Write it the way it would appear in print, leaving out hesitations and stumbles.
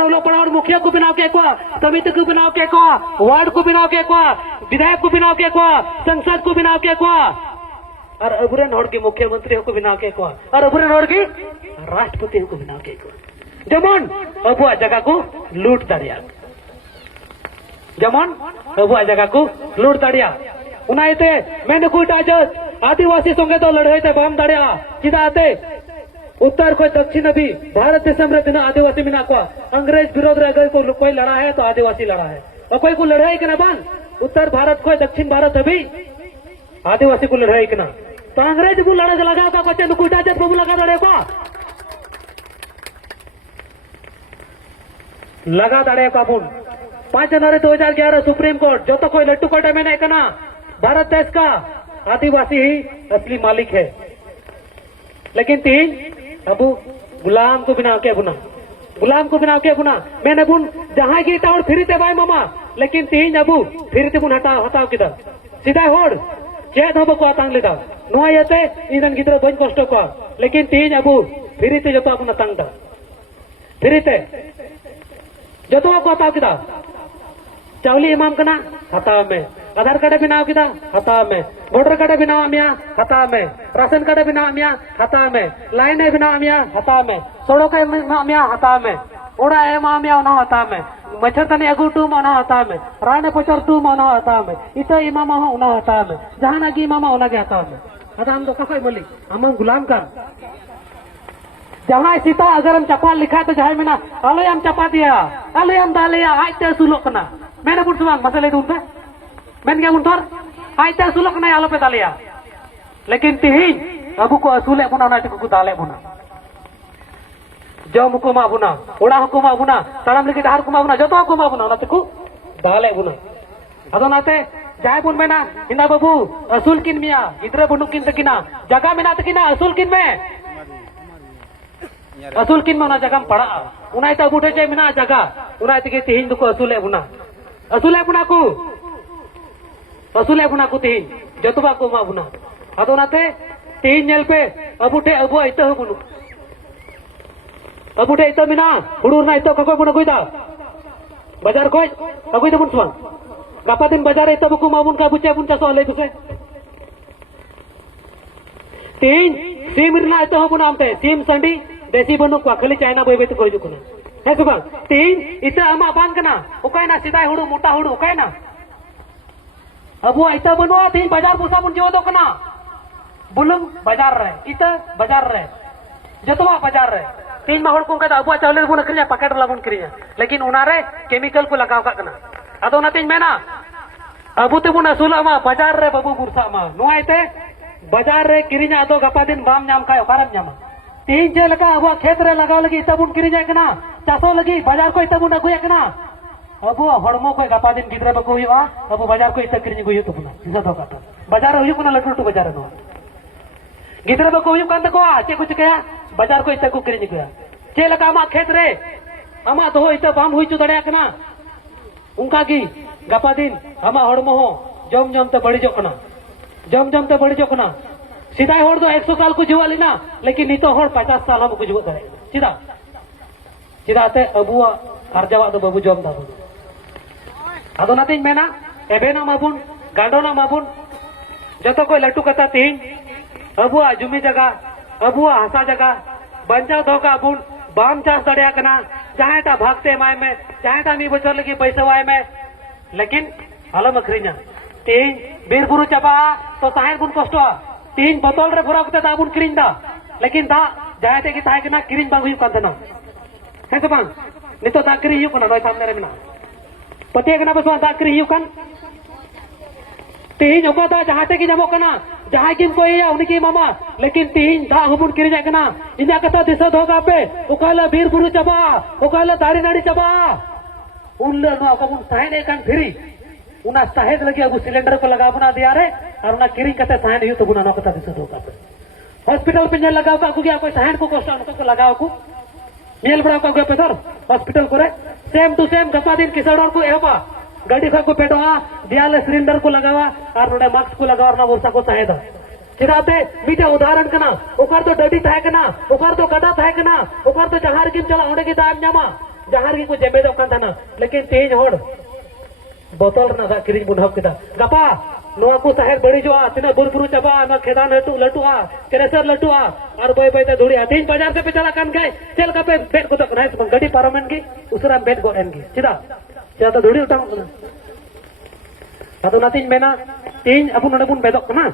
लोग मुखिया को बनाव के समिति को बनाव के वार्ड को बनाव के विधायक को बनाव के संसद को बनाव के और अबुरन हड़ के मुख्यमंत्री को बनाव के और अबुरन हड़ के राष्ट्रपति को बनाव के जेमन अबुआ जगह को लूट दाड़िया जेमन अबुआ जगह को लूट दाड़िया उनाइते मैंने कोई जज आदिवासी संगे तो लड़ाई ते बाम दाड़िया चिदाते उत्तर को दक्षिण अभी भारत देश में तीना आदिवासी मिना को अंग्रेज विरोध रे अगर कोई लड़ा है तो आदिवासी लड़ा है और कोई को लड़ाई के ना बान उत्तर भारत को दक्षिण भारत अभी आदिवासी को लड़ाई के ना तो अंग्रेज को लड़ा लगा का बच्चे नुकुटा जब प्रभु लगा दड़े को लगा दड़े का बुन 5 जनवरी 2011 सुप्रीम कोर्ट जो तो कोई लट्टू कोटे में नहीं करना भारत देश का आदिवासी ही असली मालिक है लेकिन तीन अबू गुलाम को बिना के बुना मैंने बुन जहां की टाउन फिर ते भाई मामा लेकिन तीन अबू फिर ते बुन हटाओ किधर सीधा होड़ चेद हो को आतांग लेदा नोआ येते इनन गिद्र बन कष्ट को लेकिन तीन अबू फिर ते जतो अपना तंग दा फिर ते जतो को आताव किदा चावली इमाम कना हटाओ में आधार कार्ड बनाव किदा हता में वोटर कार्ड बनाव मिया हता में राशन कार्ड बनाव मिया हता में लाइन बनाव मिया हता में सड़क मिया हता में ओड़ा एमा मिया ओना हता में मच्छर तने अगु टू ओना हता में राने पचर टू ओना हता में इता इमाम ओना हता में जहाना की इमाम ओना के हता में हता हम तो कखय बोली हम गुलाम का जहां सीता अगर हम चपा लिखा तो जहां में ना अले हम चपा दिया अले हम दालिया आज ते सुलोक ना मैंने पुट सुबह मसले दूं पे मैंने क्या मुंतर आयते असुलक नहीं आलो पे दालिया लेकिन तिहिन अबू को असुले बुना ना को दाले बुना जम को मा बुना ओड़ा को मा बुना तड़म लिखि डाहर को मा बुना जतो को मा बुना ना को दाले बुना अदो नाते जाय बुन मेना हिना बाबू असुल किन मिया गिद्रे बुनु किन तकिना जगह मेना तकिना असुल किन में ना जगह पड़ा उनाइता बुटे जे मेना जगह उनाइते के तिहिन को असुले बुना को असुले बुना को तीन जतबा को मा बुना अदो नाते तीन नेल पे अबुटे अबु इतो बुनु अबुटे इतो मिना हुडुर ना इतो कको बुना कोइदा बाजार कोइ अगुइ दबुन सुन गापा दिन बाजार इतो बकु माबुन का बुचे बुन चासो ले दुसे तीन सीम रिना इतो बुना आमते सीम संडी देसी बनु को खाली चाइना बोय बेत कोइ जुकुना है सुबा तीन इतो अमा बान कना ओकाय ना सिदाय हुडु मोटा हुडु ओकाय ना अबू इतना बनवा थी बाजार पूसा बुन जो दो कना बुलंग बाजार रहे इतना बाजार रहे जतवा बाजार रहे तीन माहौल को कहता अबू चावल बुन करिया पैकेट वाला बुन करिया लेकिन उनारे केमिकल को लगाव का कना अदो ना तीन मेना अबू ते बुन असुला मा बाजार रे बाबू बुरसा मा नोआइते बाजार रे किरिया अदो गपा दिन बाम नाम का ओकारम नाम तीन जे लगा अबू खेत रे लगाव लगी इतना बुन किरिया कना चासो लगी बाजार को इतना बुन अगुया कना अब हड़मो को गपा दिन गिद्रा बको हुआ अब बाजार को इतना किरिंग हुई तो पुना इसा तो काटा बाजार हुई पुना लटू लटू बाजार नो गिद्रा बको हुई कांत को चे कुछ कया बाजार को इतना को किरिंग गया चे लगा मा खेत रे अमा तो इतना बाम हुई चु दड़या कना उनका की गपा दिन अमा हड़मो हो जम जम ते बड़ी जोकना सीधा होड़ तो 100 साल को जीवाली ना लेकिन नितो होड़ 50 साल हम को जीव दड़े सीधा ते अबुआ खर्जावा तो बाबू जम दाबू अदो नातिन मेना एबेना माबुन गांडोना माबुन जतो कोई लट्टू कथा तीन अबुआ जुमी जगह अबुआ हसा जगह बंजा धोका बुन बाम चास दड़िया कना चाहे ता भागते माय में चाहे ता मी बचर लगी पैसा वाय में लेकिन अलम अखरीना तीन बीर बुरु चबा तो ताहेन बुन कष्ट तीन बोतल रे भरा कते दाबुन किरिंग दा लेकिन दा जाहे ते की ताहे कना किरिंग बांग हुई कांतना है से बांग नितो दाकरी हियु कना नय सामने रे मेना पते कना बसवा दाकरी हियु कन तीन ओका दा जहाते की जमो कना जहां किन कोई या उनकी मामा लेकिन तीन दा हमुन किरि जाय कना इना कथा दिसो धोगा पे ओकाला बीर बुरु चबा ओकाला दाड़ी नाड़ी चबा उनले नो कबुन साहेन एकन फिरी उना साहेद लगी अब सिलेंडर को लगा बना दिया रे और उना किरि कते साहेन हियु तो बुना नो कथा दिसो धोगा पे हॉस्पिटल पे ने लगाव का गया कोई साहेन को कष्ट उनको को लगाव को मेल बड़ा को पे सर हॉस्पिटल करे सेम टू सेम गपा दिन किसड़र को एबा गाड़ी को पेटवा दियाले सिलेंडर को लगावा और नोडे मास्क को लगावा ना बोलसा को चाहेदा चिराते बीटा उदाहरण कना ओकर तो डडी थाय कना ओकर तो गदा थाय कना ओकर तो जहार किम चला ओडे की दाम न्यामा जहाँ रही को जेबेदो कान थाना लेकिन तेज होड़ बोतल ना दा किरिंग बुन हब केदा गपा नोआ को शहर बड़ी जो तीना बुर बुरु चाबा ना खेदान लटू लटूआ क्रेसर लटूआ और बय बय ते धुड़िया तीन बाजार से पे चला कान गए चल का पे बेट को तो नाइस बंग गडी पारमेन की उसरा बेट गो एन की सीधा सीधा तो धुड़ी उठाओ ना अदो नातिन मेना तीन अपन नडे बुन बेदक ना